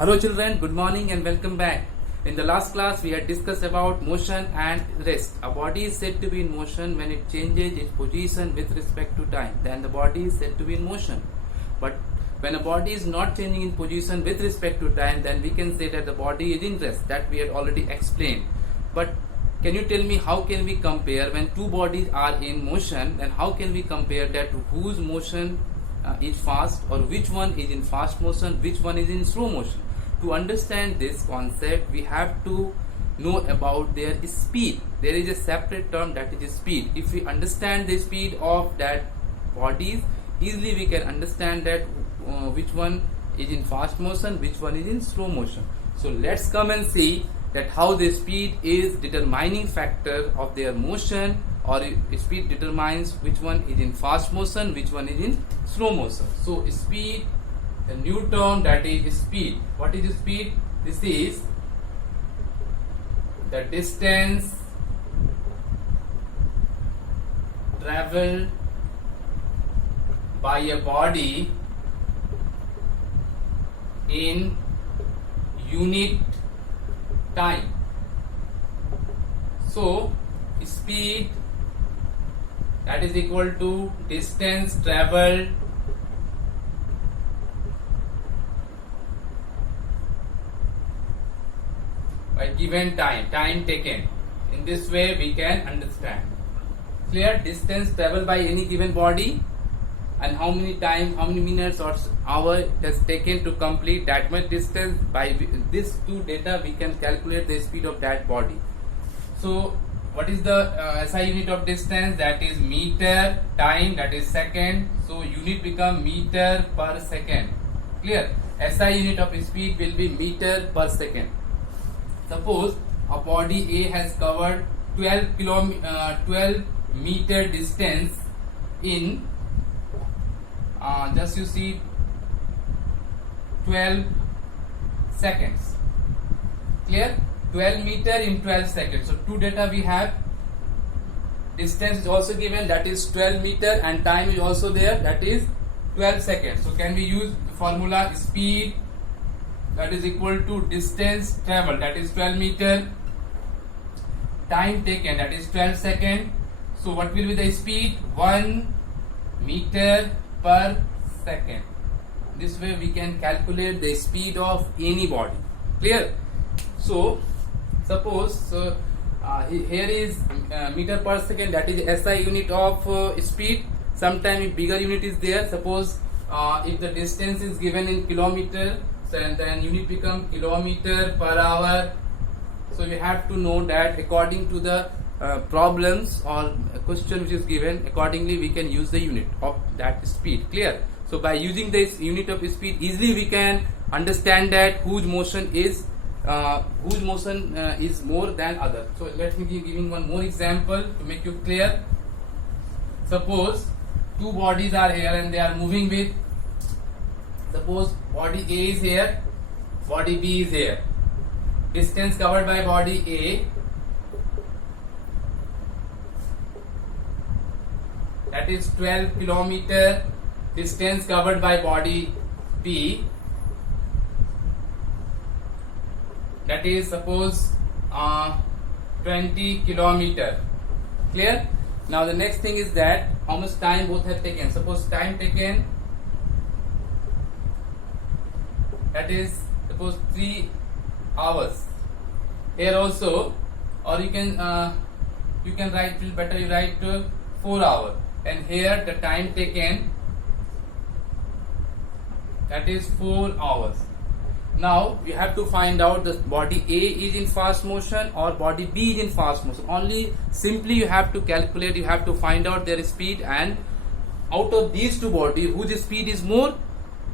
Hello children, good morning and welcome back. In the last class we had discussed about motion and rest. A body is said to be in motion when it changes its position with respect to time. Then the body is said to be in motion. But when a body is not changing its position with respect to time, then we can say that the body is in rest. That we had already explained. But can you tell me how can we compare when two bodies are in motion, then how can we compare that whose motion is fast or which one is in fast motion, which one is in slow motion? To understand this concept, we have to know about their speed. There is a separate term, that is speed. If we understand the speed of that bodies, easily we can understand that which one is in fast motion, which one is in slow motion. So let's come and see that how the speed is determining factor of their motion, or speed determines which one is in fast motion, which one is in slow motion. So speed, the new term, that is speed. What is speed? This is the distance traveled by a body in unit time. So speed, that is equal to distance traveled by given time taken. In this way we can understand. Clear? Distance traveled by any given body and how many minutes or hour it has taken to complete that much distance. By this two data we can calculate the speed of that body. So what is the SI unit of distance? That is meter, time that is second. So unit become meter per second. Clear? SI unit of speed will be meter per second. Suppose a body A has covered 12 meter distance in just you see 12 seconds. Clear? 12 meter in 12 seconds. So two data we have. Distance is also given, that is 12 meter, and time is also there, that is 12 seconds. So can we use the formula speed, that is equal to distance traveled, that is 12 meter, time taken, that is 12 seconds. So what will be the speed? 1 meter per second. This way we can calculate the speed of any body. Clear? So suppose here is meter per second, that is SI unit of speed. Sometimes bigger unit is there. Suppose if the distance is given in kilometer, so then unit become kilometer per hour. So you have to know that according to the problems or question which is given, accordingly we can use the unit of that speed. Clear? So by using this unit of speed, easily we can understand that whose motion is more than other. So let me give giving one more example to make you clear. Suppose two bodies are here and they are moving with, suppose body A is here, body B is here. Distance covered by body A, that is 12 kilometer. Distance covered by body B, that is suppose 20 kilometer. Clear? Now the next thing is that how much time both have taken. Suppose time taken, that is suppose 3 hours. Here also, or you can write till better, you write 4 hours, and here the time taken, that is 4 hours. Now you have to find out the body A is in fast motion or body B is in fast motion. Only simply you have to calculate, you have to find out their speed, and out of these two bodies whose speed is more,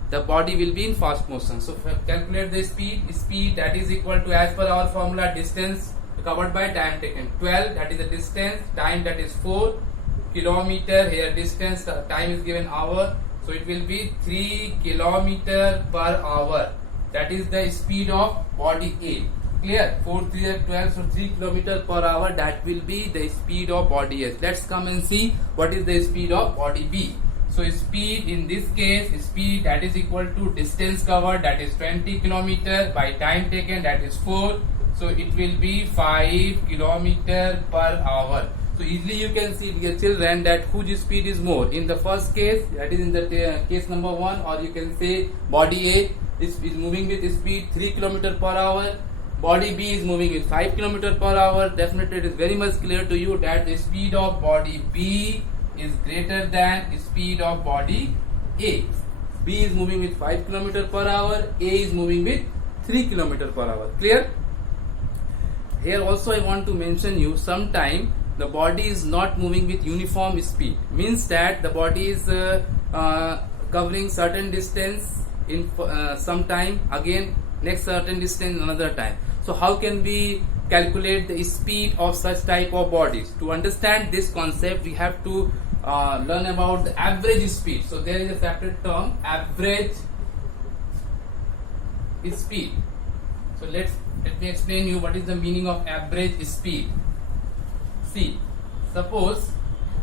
the body will be in fast motion. So calculate the speed that is equal to, as per our formula, distance covered by time taken. 12, that is the distance, time that is 4 kilometer, here distance, time is given hour, so it will be 3 kilometer per hour. That is the speed of body A. Clear? 4 3 are 12, so 3 kilometer per hour, that will be the speed of body A. Let's come and see what is the speed of body B. So speed in this case, speed that is equal to distance covered, that is 20 kilometer, by time taken, that is 4. So it will be 5 kilometer per hour. So easily you can see, dear children, that whose speed is more. In the first case, that is in the case number 1, or you can say body A is moving with speed 3 kilometer per hour. Body B is moving with 5 km per hour. Definitely it is very much clear to you that the speed of body B is greater than speed of body A. B is moving with 5 km per hour, A is moving with 3 km per hour. Clear? Here also I want to mention you, sometime the body is not moving with uniform speed. Means that the body is covering certain distance in some time, again next certain distance another time. So how can we calculate the speed of such type of bodies? To understand this concept, we have to learn about the average speed. So there is a separate term, average speed. So let me explain you what is the meaning of average speed. See, suppose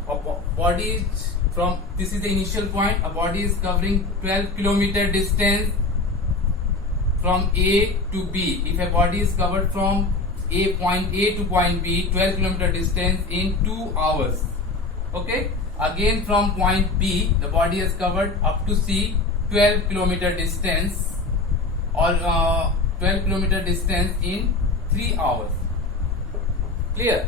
a body is from, this is the initial point, a body is covering 12 kilometer distance from A to B. If a body is covered from point A to point B, 12 kilometer distance in 2 hours. Okay. Again from point B, the body has covered up to C 12 kilometer distance, or 12 kilometer distance in 3 hours. Clear?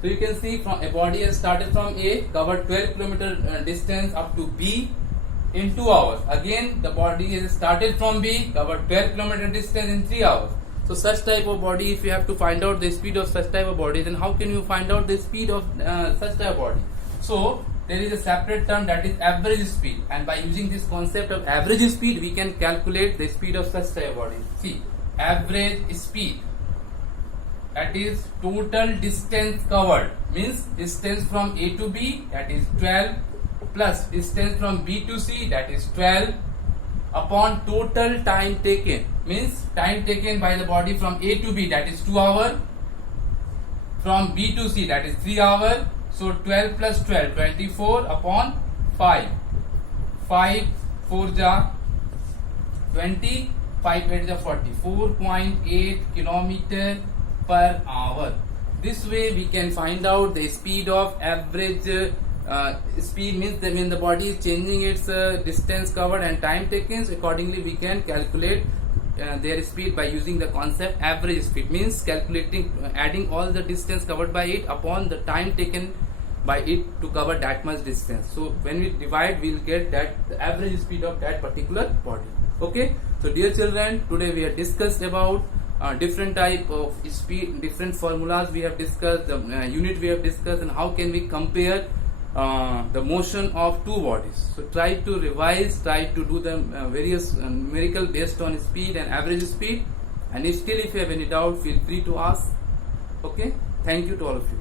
So you can see, from a body has started from A, covered 12 kilometer distance up to B in 2 hours. Again the body has started from B, covered 12 kilometer distance in 3 hours. So such type of body, if you have to find out the speed of such type of body, then how can you find out the speed of such type of body? So there is a separate term, that is average speed, and by using this concept of average speed, we can calculate the speed of such type of body. See, average speed, that is total distance covered, means distance from A to B, that is 12, plus distance from B to C, that is 12, upon total time taken, means time taken by the body from A to B, that is 2 hours, from B to C, that is 3 hours. So 12 plus 12, 24 upon 5. 5 4 ja 20, 5 8 ja 40. 4.8 kilometer per hour. This way we can find out the speed of average speed, means that when the body is changing its distance covered and time taken, accordingly we can calculate their speed by using the concept average speed, means calculating, adding all the distance covered by it upon the time taken by it to cover that much distance. So when we divide, we will get that the average speed of that particular body. Okay. So dear children, today we have discussed about different type of speed, different formulas we have discussed, the unit we have discussed, and how can we compare the motion of two bodies. So try to revise, try to do the various numerical based on speed and average speed, and if you have any doubt, feel free to ask. Okay. Thank you to all of you.